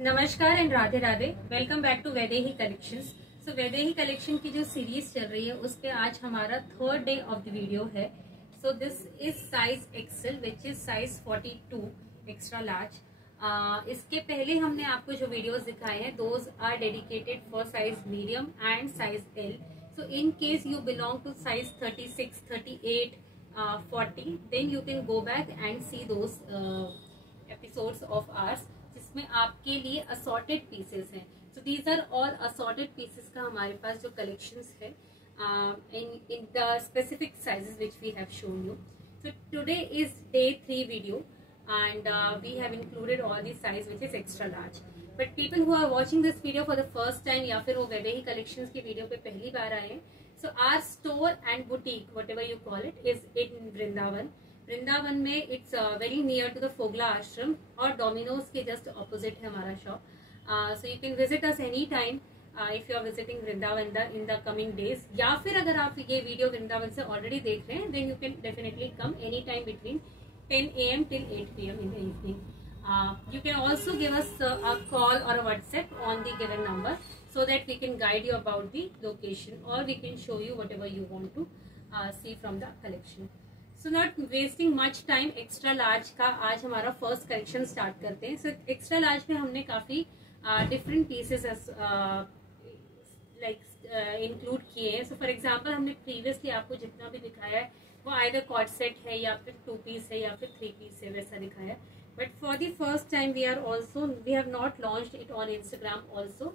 नमस्कार and Radhe Radhe. Welcome back to Vaidehi collections. So Vaidehi collection की जो सीरीज चल रही है उस पे आज हमारा third day of the video है। So this is size XL which is size 42 extra large. इसके पहले हमने आपको जो वीडियोस दिखाए हैं those are dedicated for size medium and size L. So in case you belong to size 36, 38, 40 then you can go back and see those episodes of ours जिसमें आपके लिए असॉर्टेड पीसेस हैं। So these are all assorted pieces का हमारे पास जो collections है in the specific sizes which we have shown you. So today is day 3 video and we have included all the size which is extra large. But people who are watching this video for the first time या फिर वो Vaidehi collections की video पे पहली बार आए हैं, so our store and boutique whatever you call it is in Vrindavan. Vrindavan में it's very near to the Fogla ashram और डोमिनोज के जस्ट ऑपोजिट है हमारा shop. So you can visit us any time if you are visiting Vrindavan in the coming days, या फिर अगर आप ये वीडियो वृंदावन से ऑलरेडी देख रहे हैं then you can definitely come any time between 10 AM till 8 PM in the evening. You can also give us a call or a WhatsApp on the given number so that we can guide you about the location or we can show you whatever you want to see from the collection. So not wasting much time, extra large का आज हमारा first collection start करते हैं। So extra large में हमने काफी different pieces like include किए हैं। सो फॉर एग्जांपल हमने प्रीवियसली आपको जितना भी दिखाया है वो आइदर कॉर्ड सेट है या फिर 2 पीस है या फिर 3 पीस है, वैसा दिखाया है। But for the first time we have not launched it on Instagram also.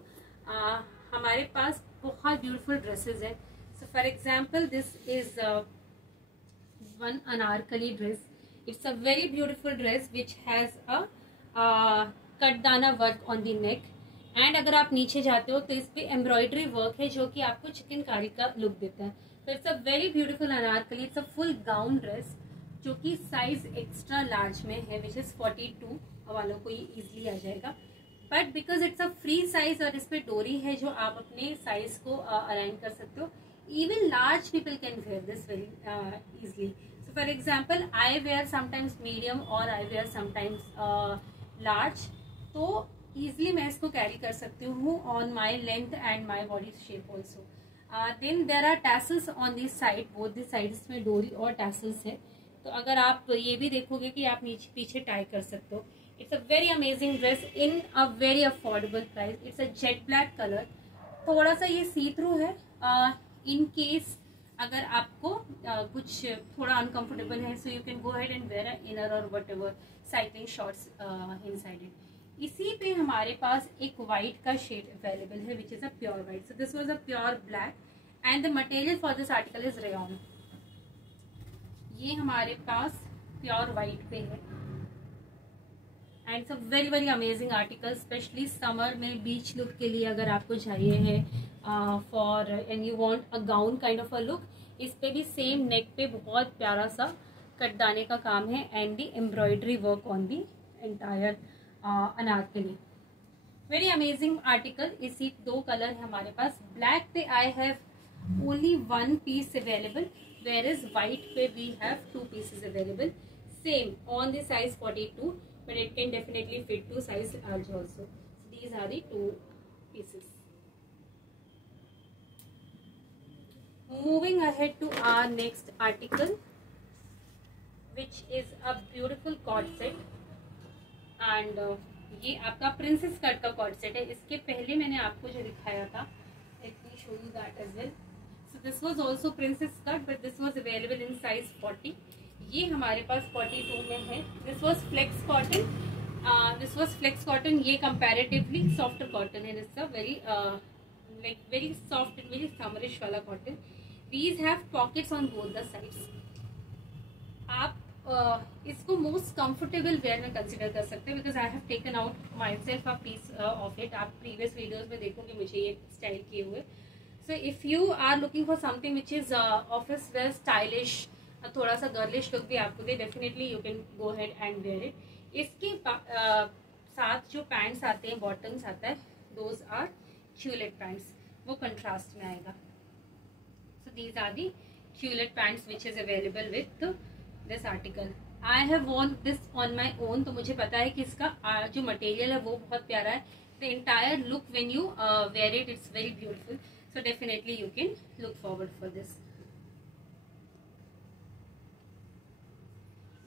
हमारे पास बहुत ब्यूटिफुल ड्रेसेस है। So for example this is one anarkali dress. It's a very beautiful dress which has a कटदाना work on the neck and अगर आप नीचे जाते हो तो इस पे एम्ब्रॉयडरी वर्क है जो कि आपको चिकनकारी का लुक देता है। तो it's a very beautiful Anarkali. It's a full gown dress जो कि साइज एक्स्ट्रा लार्ज में है विच इज 42 वालों को ये इजिली आ जाएगा। But because it's a free size और इस पे डोरी है जो आप अपने साइज को अलाइन कर सकते हो। Even large people can wear this very easily. So for example, I wear sometimes medium or I wear sometimes large. तो easily मैं इसको carry कर सकती हूँ on my length and my body shape also. Then there are tassels on this side, both the sides में डोरी और tassels है। तो अगर आप ये भी देखोगे कि आप नीचे पीछे टाई कर सकते हो। It's a very amazing dress in a very affordable price. It's a jet black color. थोड़ा सा ये see through है। इन केस अगर आपको कुछ थोड़ा अनकंफर्टेबल है so you can go ahead and wear inner और whatever cycling shorts inside it. इसी पे हमारे पास एक वाइट का शेड अवेलेबल है which is a pure white. So this was a pure black and the material for this article is rayon. ये हमारे पास प्योर वाइट पे है and it's a very very amazing article, specially summer में बीच look के लिए अगर आपको चाहिए है for and you want a gown kind of a look. इस पे भी सेम नेक पे बहुत प्यारा सा कटदाने का काम है and the embroidery work on the entire anarkali. Very amazing article. इसी 2 कलर है हमारे पास। ब्लैक पे I have only 1 piece available where is white पे we have 2 pieces available same on the size 42 but it can definitely fit to size large also. So these are the 2 pieces. Moving ahead to our next article which is a beautiful cord set and ये आपका princess cut का cord set है। इसके पहले मैंने आपको जो दिखाया था, let me show you that as well. So this was also princess cut but this was available in size 40. ये हमारे पास 42 में है। This was flex cotton. ये कंपैरेटिवली सॉफ्ट कॉटन है। This very like very soft and very summerish वाला cotton. These have pockets on both the sides. आप इसको most comfortable wear में कंसिडर कर सकते हैं because I have taken out my self a piece of it. आप previous videos में देखोगे मुझे ये स्टाइल किए हुए। So if you are looking for something which is office wear stylish, थोड़ा सा गर्लिश लुक भी आपको दे, definitely you can go ahead and wear it. इसके साथ जो पैंट्स आते हैं, बॉटम्स आता है, दोज आर च्यूलेट पैंट्स, वो कंट्रास्ट में आएगा। So these are the culottes pants which is available with this article I have worn this on my own, तो मुझे पता है कि इसका जो मटेरियल है वो बहुत प्यारा है. The entire look when you wear it, it's very beautiful. So definitely you can look forward for this.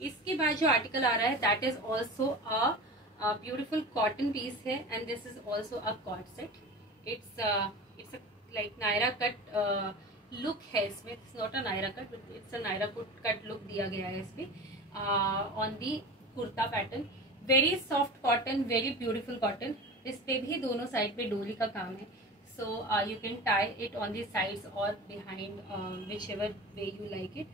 इसके बाद जो आर्टिकल आ रहा है that is also a beautiful cotton piece है and this is also a co-ord set. It's like Naira cut look है इसमें. It's not a Naira cut but it's a Naira cut look दिया गया है इसमें on the kurta pattern. Very soft cotton, very beautiful cotton. इस पे भी दोनों साइड पे डोरी का काम है. So you can tie it on the sides और behind whichever way you like it.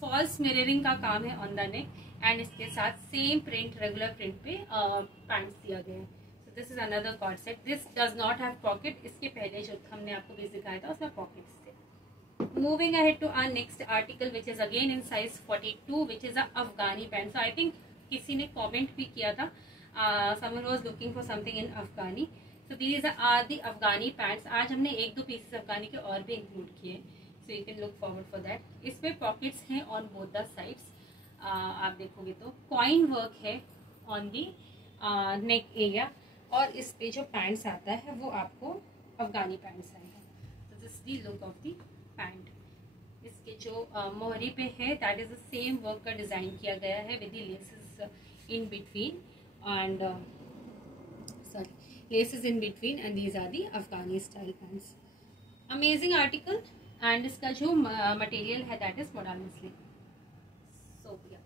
False mirroring का काम है ऑन द नेक एंड इसके साथ सेम प्रिंट, रेगुलर प्रिंट पे पैंट्स दिया गया है. So this is another co-ord set. This does not have pocket. इसके पहले जो हमने आपको पीस दिखाया था उसमें पॉकेट्स थे. Moving ahead to our next article which is again in size 42 which is a Afghani pant. So I think किसी ने comment भी किया था, someone was looking for something in Afghani. So these are the Afghani pants. आज हमने एक दो pieces अफगानी के और भी इंक्लूड किए, so you can look forward for that. इसमें पॉकेट्स हैं on both the sides. आप देखोगे तो कॉइन वर्क है on the neck area और इस पे जो पैंट्स आता है वो आपको अफगानी पैंट्स आएगा. So this is the look of the pant. इसके जो मोहरी पे है that is the same work का डिजाइन किया गया है with the laces in between and laces in between and these are the Afghani style pants. Amazing article and इसका जो मटेरियल है that is modal muslin. So yeah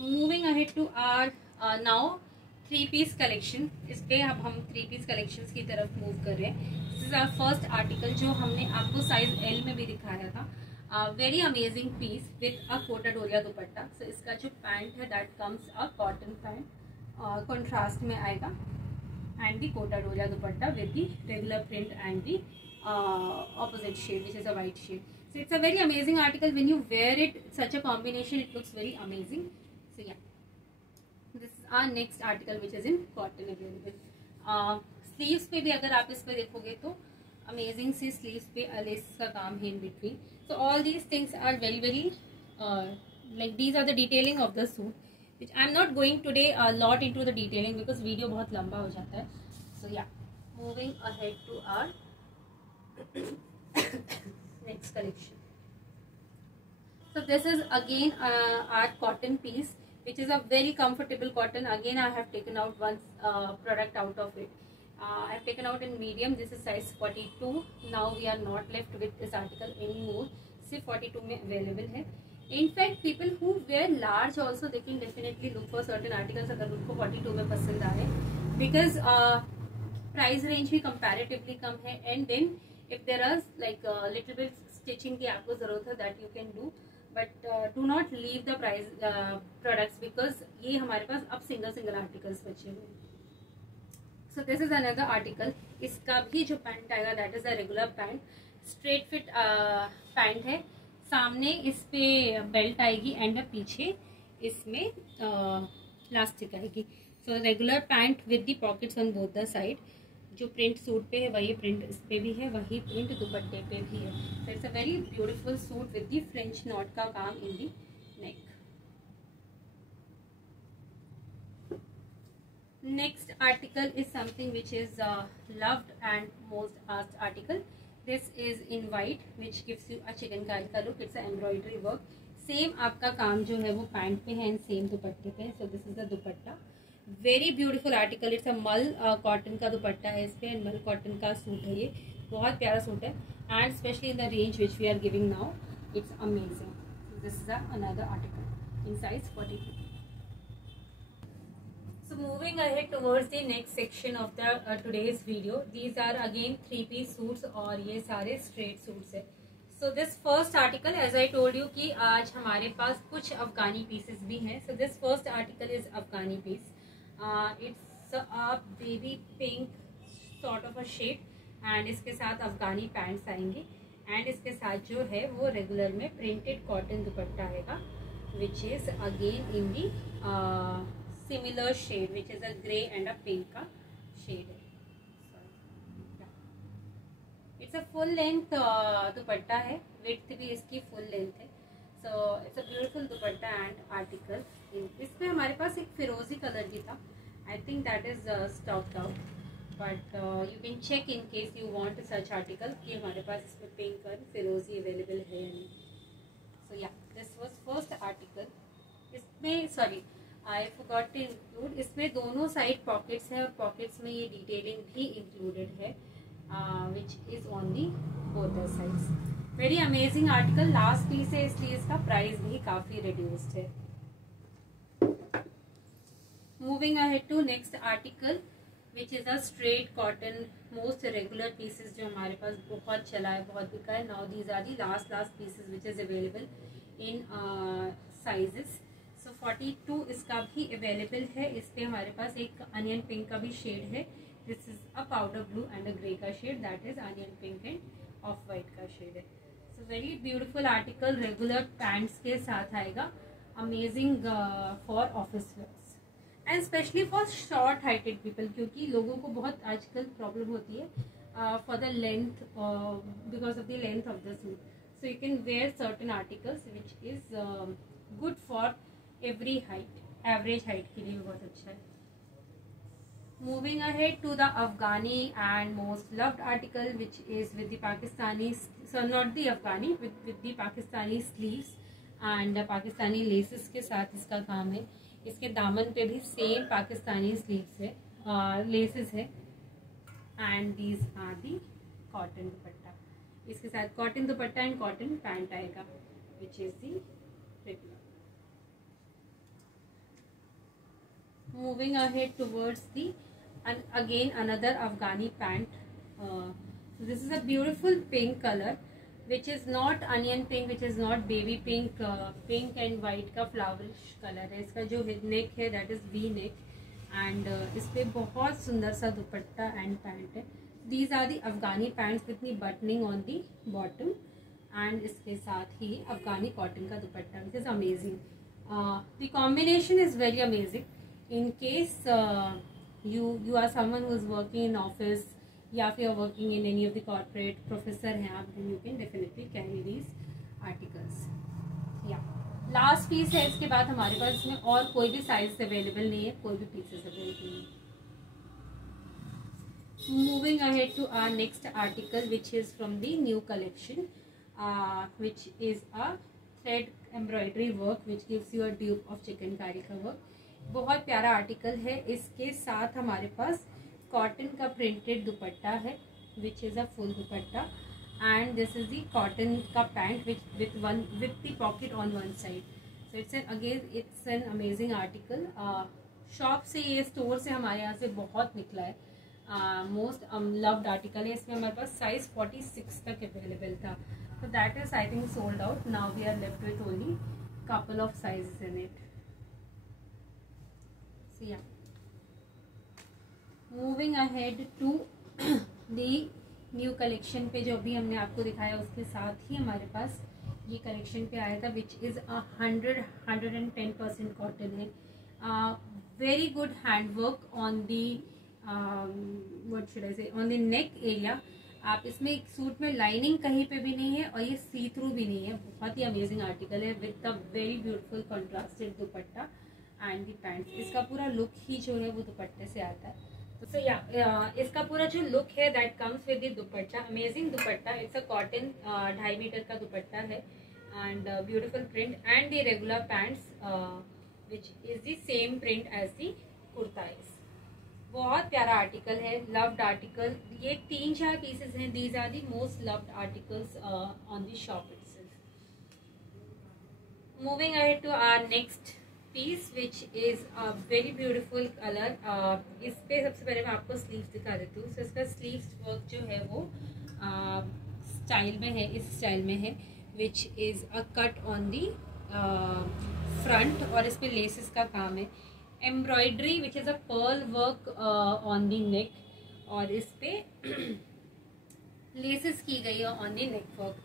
moving ahead to our now three piece collection. इस पे अब हम three piece collections की तरफ move कर रहे हैं. This is our first article जो हमने आपको साइज एल में भी दिखाया था. Very amazing piece with a Kota Doria dupatta. So इसका जो पैंट है that comes a cotton pant, contrast में आएगा and the Kota Doria dupatta with the regular print and the opposite shade which is a white shade. So it's a very amazing article. When you wear it such a combination it looks very amazing. So yeah this is our next article which is in cotton available. Sleeves पे भी अगर आप इस पे देखोगे तो amazing सी sleeves पे लेस का काम है in between. So all these things are very very like these are the detailing of the suit which I am not going today lot into the detailing because video बहुत लंबा हो जाता है. So yeah moving ahead to our next collection. So this is again our cotton piece which is a very comfortable cotton. Again I have taken out one product out of it. I have taken out in medium. This is size 42. Now we are not left with this article anymore. सिर्फ 42 में available है. In fact people who wear large also they can definitely look for certain articles अगर उनको 42 में पसंद आए because price range भी comparatively कम है and then if there are like little bit stitching की आपको जरूरत है that you can do. But do not leave the price products because ये हमारे पास अब सिंगल आर्टिकल्स बचे हुए हैं. सो दिस इज अनदर आर्टिकल. इसका भी जो पैंट आएगा that is a regular pant. Straight fit pant है. सामने इस पे बेल्ट आएगी एंड पीछे इसमें इलास्टिक आएगी. So regular pant with the pockets on both the side. जो प्रिंट सूट पे है वही प्रिंट इस पे भी है, वही प्रिंट दुपट्टे पे भी है. So it's a very beautiful suit with the French knot का काम in the neck. Next article is something which is loved and most asked article. This is in white which gives you a chikankari का लुक. It's a embroidery work. Same आपका काम जो है वो pant पे है एंड सेम दुपट्टे पे है. So this is the dupatta. Very beautiful article. It's a मल कॉटन का दुपट्टा है इस पे एंड मल कॉटन का सूट है. ये बहुत प्यारा सूट है and specially in the range which we are giving now it's amazing. This is another article in size 42. So moving ahead towards the next section of the today's video, these are again 3-piece suits और ये सारे straight suits है. So this first article as I told you कि आज हमारे पास कुछ अफगानी pieces भी हैं. So this first article is Afghani piece. It's a baby pink sort of a shade and इसके साथ अफगानी पैंट्स आएंगे एंड इसके साथ जो है वो रेगुलर में प्रिंटेड कॉटन दुपट्टा आएगा which is again in the similar shade which is a grey and a pink का शेड है. It's a full length dupatta है. विड्थ भी इसकी फुल लेंथ है. So it's a beautiful dupatta and article. इसमें हमारे पास एक फिरोजी कलर भी था, I think that is stocked out, but you can check in case you want such article कि हमारे पास इसमें पिंक और फिरोजी अवेलेबल है या नहीं। So yeah this was first article. इसमें sorry I forgot to include, इसमें दोनों साइड पॉकेट्स हैं और पॉकेट्स में ये डिटेलिंग भी इंक्लूडेड है, which is on the both the sides. Very amazing article. Last piece है इसलिए इसका प्राइस भी काफी रिड्यूस्ड है। Moving ahead to next article which is a straight cotton, most regular pieces जो हमारे पास बहुत चला है, बहुत बिका है। Now these are the last pieces which is available in sizes. So 42 इसका भी अवेलेबल है। इस पे हमारे पास एक अनियन पिंक का भी शेड है। This is a powder blue and a grey का shade, that is onion pink and off white का शेड है। So very beautiful article, regular pants के साथ आएगा। Amazing for office wears and specially for short heighted people, क्योंकि लोगों को बहुत आजकल प्रॉब्लम होती है for the length, because of the length of the suit. So you can wear certain articles which is good for every height, average height के लिए भी बहुत अच्छा है। Moving ahead to the Afghani and most loved article, which is with the Pakistani, so not the Afghani, with the Pakistani sleeves and Pakistani laces के साथ इसका काम है। इसके दामन पे भी सेम पाकिस्तानी स्लीव्स है, लेसेस है, and these are the cotton dupatta. इसके साथ cotton dupatta and cotton pant आएगा, which is the regular. Moving ahead towards the again another Afghani pant. This is a beautiful pink color, which is not onion pink, which is not baby pink, pink and white का flowerish color है। इसका जो neck है that is V neck, and इस पे बहुत सुंदर सा दुपट्टा and pant है। These are the Afghani pants with the buttoning on the bottom, and इसके साथ ही अफगानी कॉटन का दुपट्टा, which is amazing. The combination is very amazing. In case you are someone who is working in office या फिर working in any of the corporate, professor हैं आप, then you can definitely carry these articles. Yeah, last piece है। इसके बाद हमारे पास इसमें और कोई भी साइज अवेलेबल नहीं है, कोई भी पीसेस अवेलेबल नहीं है। Moving ahead to our next article, which is from the new collection, which is a thread embroidery work, which gives you a dupe of chikankari का वर्क। बहुत प्यारा आर्टिकल है। इसके साथ हमारे पास कॉटन का प्रिंटेड दुपट्टा है, which is a full dupatta, and this is the cotton का pant with the pocket on one side. So it's an amazing article. Shop से, ये स्टोर से हमारे यहाँ से बहुत निकला है, मोस्ट लव्ड आर्टिकल है। इसमें हमारे पास साइज 46 तक अवेलेबल था, so that is I think sold out. Now we are left with only couple of sizes in it. So yeah, moving ahead to the new collection पे जो अभी हमने आपको दिखाया उसके साथ ही हमारे पास ये कलेक्शन पे आया था, विच इज़ 110% कॉटन है। Very good hand work on the what should I से, ऑन द नेक एरिया। आप इसमें एक सूट में लाइनिंग कहीं पे भी नहीं है और ये सी थ्रू भी नहीं है। बहुत ही अमेजिंग आर्टिकल है with the very beautiful contrasted dupatta and the pants. इसका पूरा लुक ही जो है वो दुपट्टे से आता है। तो इसका पूरा जो लुक है that comes with the dupatta. Amazing dupatta, it's a cotton 2.5 metre का दुपट्टा है and beautiful print and the regular pants which is the same print as the kurta is. बहुत प्यारा आर्टिकल है, लव्ड आर्टिकल। ये 3-4 पीसेस हैं। These are the most loved articles on the shop itself. Moving ahead to our next piece which is a very beautiful colour. इस पे सबसे पहले मैं आपको स्लीव्स दिखा देती हूँ। सो इसका स्लीव्स वर्क जो है वो स्टाइल में है, इस स्टाइल में है, which is a cut on the front और इस पे लेसेस का काम है। Embroidery which is a pearl work on the neck और इस पे लेसेस की गई है on the neck work.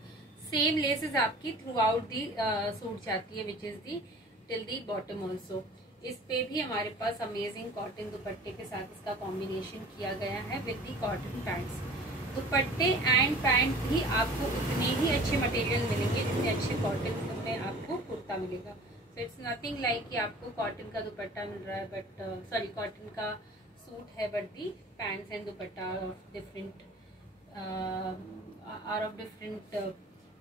Same laces आपकी थ्रू आउट दी सूट जाती है, which is the till the bottom also. इस पे भी हमारे पास अमेजिंग कॉटन दुपट्टे के साथ इसका कॉम्बिनेशन किया गया है विद दी कॉटन पैंट्स। दुपट्टे एंड पैंट भी आपको उतने ही अच्छे मटेरियल मिलेंगे जितने अच्छे कॉटन में आपको कुर्ता मिलेगा। सो इट्स नथिंग लाइक कि आपको कॉटन का दुपट्टा मिल रहा है बट सॉरी कॉटन का सूट है but the pants and dupatta of different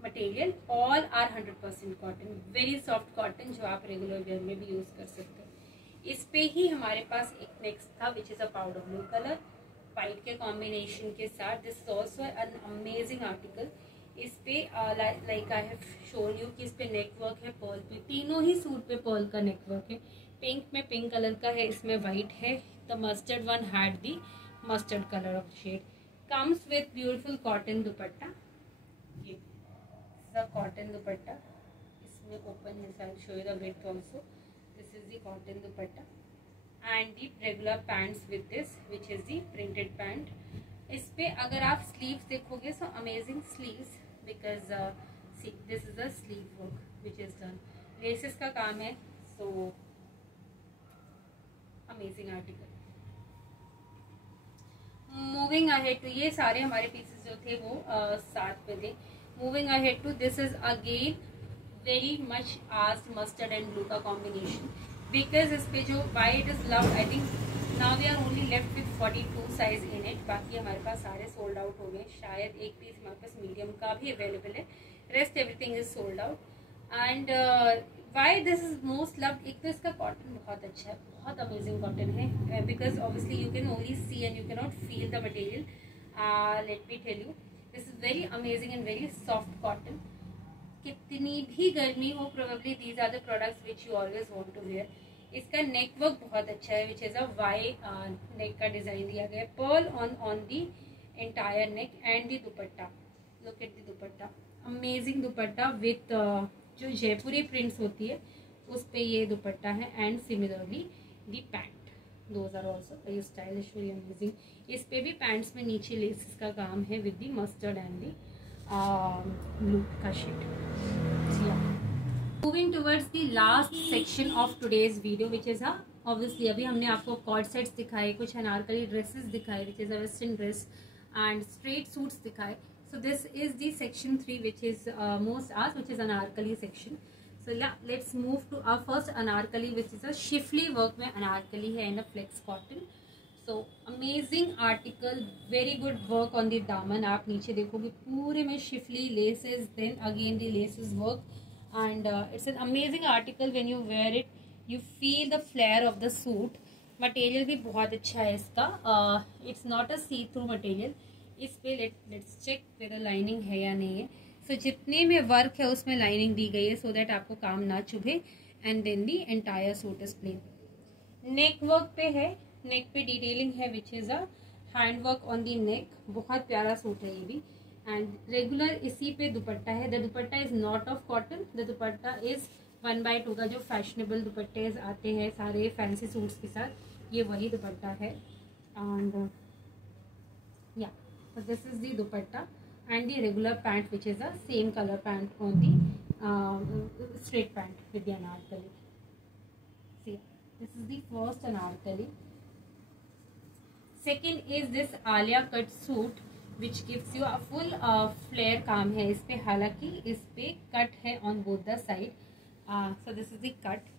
material. All are 100% cotton, very soft cotton जो आप रेगुलर वेयर में भी यूज कर सकते हैं। इस पे ही हमारे पास एक नेक्स्ट था विच is a powder blue colour white के कॉम्बिनेशन के साथ। This is also an amazing article. इस पे like I have shown you कि इस पे नेक वर्क है पर्ल पे, तीनों ही सूट पे पर्ल का नेक वर्क है। पिंक में पिंक कलर का है, इसमें वाइट है। The mustard one had the mustard colour of shade. Comes with beautiful cotton dupatta. ये कॉटन दुपट्टा इसमें ओपन है, I will show you the width also. This is the cotton dupatta and the regular pants with this which is the printed pant. इस पे अगर आप sleeves देखोगे so amazing sleeves because see this is the sleeve work which is done, laces का काम है, so amazing article. Moving ahead to ये सारे हमारे pieces जो थे वो साथ में थे। Moving ahead to this is again very much asked mustard and blue का combination because इस पे जो why it is loved, I think now we are only left with 42 size in it। बाकी हमारे पास सारे sold out हो गए, शायद एक पीस हमारे पास मीडियम का भी अवेलेबल है, rest everything is sold out. And why this is most loved, एक तो इसका कॉटन बहुत अच्छा है, बहुत अमेजिंग कॉटन है because obviously you can only see and you can not feel the material. Let me tell you this is very amazing and very soft cotton. कितनी भी गर्मी हो probably these are the products which you always want to wear. इसका neck work बहुत अच्छा है which is a Y नेक का design दिया गया है, pearl on the entire neck and the dupatta, look at the dupatta, amazing dupatta with जो जयपुरी प्रिंट्स होती है उस पे ये दुपट्टा है and similarly the pant, those are also very stylish very amazing. इस पे भी पैंट्स में नीचे लेसेस का काम है with the mustard and the blue का shade. Moving towards the last section of today's video which is obviously अभी हमने आपको कॉर्ड सेट्स दिखाए, कुछ अनारकली ड्रेसेस दिखाए विच is a western dress and straight suits दिखाए। So this is the section 3 which is most asked, which is anarkali section. So yeah, let's move to our first anarkali which is a shifli work में anarkali है in a flex cotton. So amazing article, very good work on the daman। आप नीचे देखोगे पूरे में shifli laces, then again the laces work and it's an amazing article। when you wear it you feel the flare of the suit। material भी बहुत अच्छा है इसका, it's not a see through material। इस पे लेट्स चेक वेदर लाइनिंग है या नहीं है। सो जितने में वर्क है उसमें लाइनिंग दी गई है सो दैट आपको काम ना चुभे and then the entire suit is plain. Neck work पे है, नेक पे डिटेलिंग है which is a hand work on the neck, बहुत प्यारा सूट है ये भी। एंड रेगुलर इसी पे दुपट्टा है। The dupatta is not of cotton, the dupatta is 1/2 का जो फैशनेबल दुपट्टे आते हैं सारे फैंसी सूट्स के साथ, ये वही दुपट्टा है। एंड या so this is the dupatta and the regular pant which is a same color pant on the straight pant with the anarkali। See, this is the first anarkali। second is this alia cut suit which gives you a full flare काम है इस पे, हालांकि इस पे cut है on both the side। so this is the cut,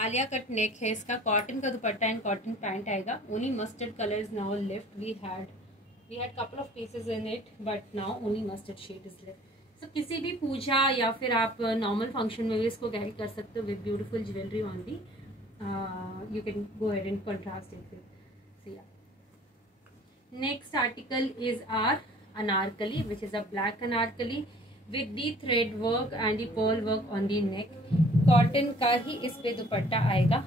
Alia cut neck है इसका, कॉटन का दुपट्टा एंड कॉटन पैंट आएगा। only mustard color is now left। we had couple of pieces in it but now only mustard shade is left। so किसी भी पूजा या फिर आप normal function में भी इसको कैरी कर सकते हो with beautiful jewellery on the, you can go ahead and contrast it with। so yeah, next article is our anarkali which is a black anarkali with the thread work and the pearl work on the neck। Cotton का ही इस पे दुपट्टा आएगा।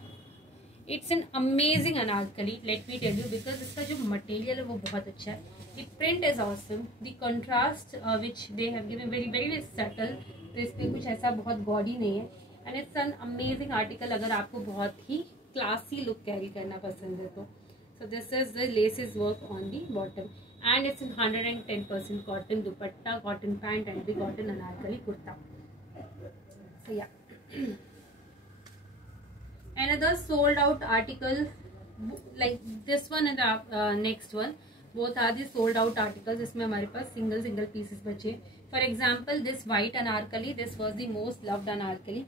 It's an amazing anarkali, let me tell you, because इसका जो material है वो बहुत अच्छा है। The print is awesome, the contrast which they have given very very subtle, तो इस पर कुछ ऐसा बहुत गॉडी नहीं है and it's an amazing article अगर आपको बहुत ही क्लासी लुक कैरी करना पसंद है तो। So this is the laces work on the bottom and it's 110% cotton dupatta, cotton pant and the cotton Anarkali kurta. So yeah another sold out article like this one and the next one both are the sold out articles. इसमें हमारे पास single pieces बचे। For example this white anarkali, this was the most loved anarkali.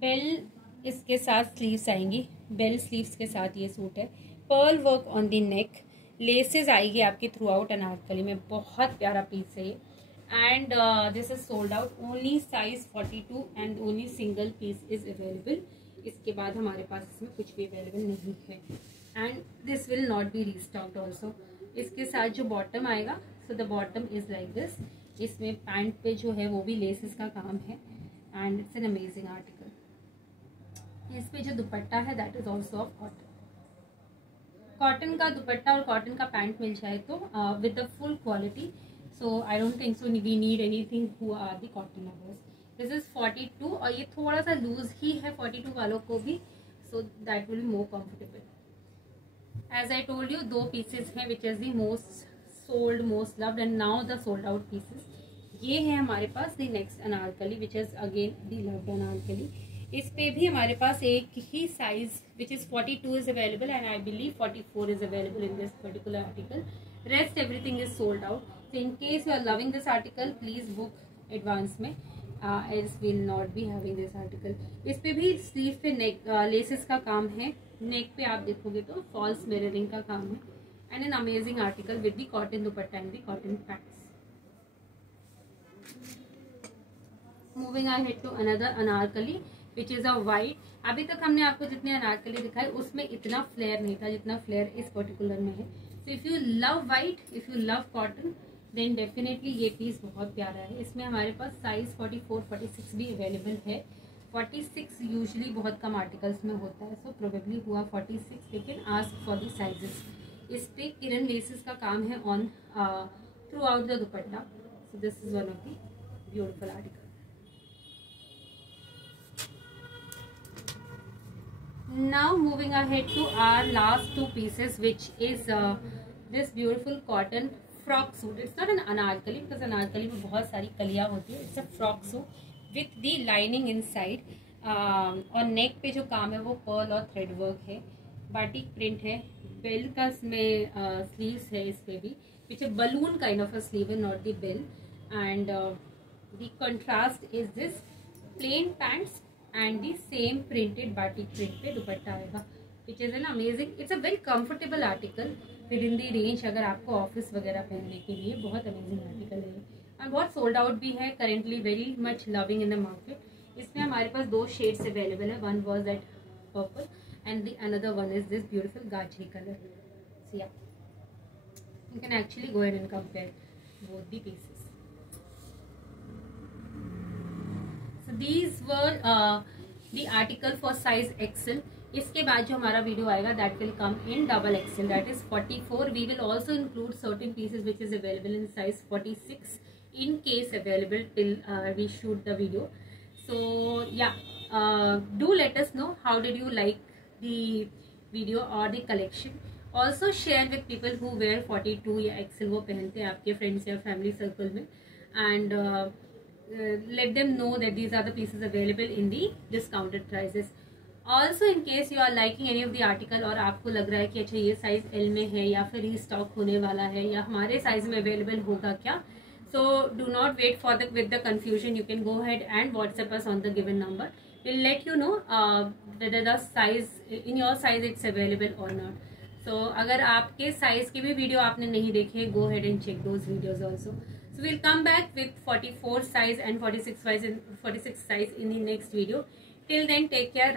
Bell इसके साथ sleeves आएंगी, bell sleeves के साथ ये सूट है। Perl work on the neck, laces आएगी आपकी थ्रू आउट अनारकली में, बहुत प्यारा पीस है ये। And this is sold out, only size 42 and only single piece is available. इसके बाद हमारे पास इसमें कुछ भी अवेलेबल नहीं है and this will not be restocked also. इसके साथ जो बॉटम आएगा, so the bottom is like this. इसमें पैंट पे जो है वो भी लेसेस का काम है and it's an amazing article. इस पे जो दुपट्टा है that is also of cotton. Cotton का दुपट्टा और कॉटन का पैंट मिल जाए तो with the full quality, so I don't think so we need anything who are the cotton lovers. This is 42 और ये थोड़ा सा लूज ही है 42 वालों को भी, so that will be more comfortable. As I told you, 2 pieces हैं which is the most sold, most loved and now the sold out pieces. ये है हमारे पास the next Anarkali which is again the loved Anarkali. इस पे भी हमारे पास एक ही size which is 42 is available and I believe 44 is available in this particular article. Rest everything is sold out. So in case you are loving this article please book advance में, as will not be having this article. इस पे भी sleeve पे नेक laces का काम है, neck पे आप देखोगे तो फॉल्स मिररिंग का काम है and an amazing article with the cotton dupatta and the cotton pants. Moving ahead to another anarkali which is a white. अभी तक हमने आपको जितने अनारकली दिखाए उसमें इतना फ्लेयर नहीं था जितना फ्लेयर इस पर्टिकुलर में है। So if you love white, if you love cotton, then definitely ये पीस बहुत प्यारा है। इसमें हमारे पास साइज 44, 46 भी अवेलेबल है। 46 यूजुअली बहुत कम आर्टिकल्स में होता है, सो प्रोबेबली हुआ 46, लेकिन आस्क फॉर द साइजेस। इस पे किरण लेसेस का काम है on through out the dupatta. So this is one of the beautiful article. Now moving ahead to our last 2 pieces, which is this beautiful cotton frock suit. It's not an anarkali because anarkali में बहुत सारी कलियाँ होती है। It's a frock suit with the lining inside. और नेक पे जो काम है वो पर्ल और थ्रेड वर्क है, बाटिक प्रिंट है, बेल का इसमें स्लीव्स है। इस पे भी पीछे balloon kind of a sleeve है, not the bell. And the contrast is this plain pants and the same printed batik print पे दुपट्टा आएगा, which is an amazing. It's a very comfortable article within the range, अगर आपको office वगैरह पहनने के लिए बहुत अमेजिंग आर्टिकल है एंड बहुत सोल्ड आउट भी है currently, very much loving in the market. इसमें हमारे पास 2 शेड्स अवेलेबल है, one was that purple and the another one is this beautiful गाजरी colour. So yeah you can actually go and compare both the pieces. So these were the article for size XL. इसके बाद जो हमारा video आएगा that will come in double XL, that is 44. We will also include certain pieces which is available in size 46 in case available till we shoot the video. So yeah, do let us know how did you like the video or the collection. Also share with people who wear 42 या XL, वो पहनते हैं आपके friends या family circle में, and let them know that these are the pieces available in the discounted prices. Also in case you are liking any of the article और आपको लग रहा है कि अच्छा ये साइज L में है या फिर रीस्टॉक होने वाला है या हमारे साइज में अवेलेबल होगा क्या, so do not wait for with the confusion. You can go ahead and WhatsApp us on the given number. We'll let you know whether the size in your size it's available or not. So अगर आपके size के भी video आपने नहीं देखे, go ahead and check those videos also. So we'll come back with 44 size and 46 size in the next video. Till then, take care.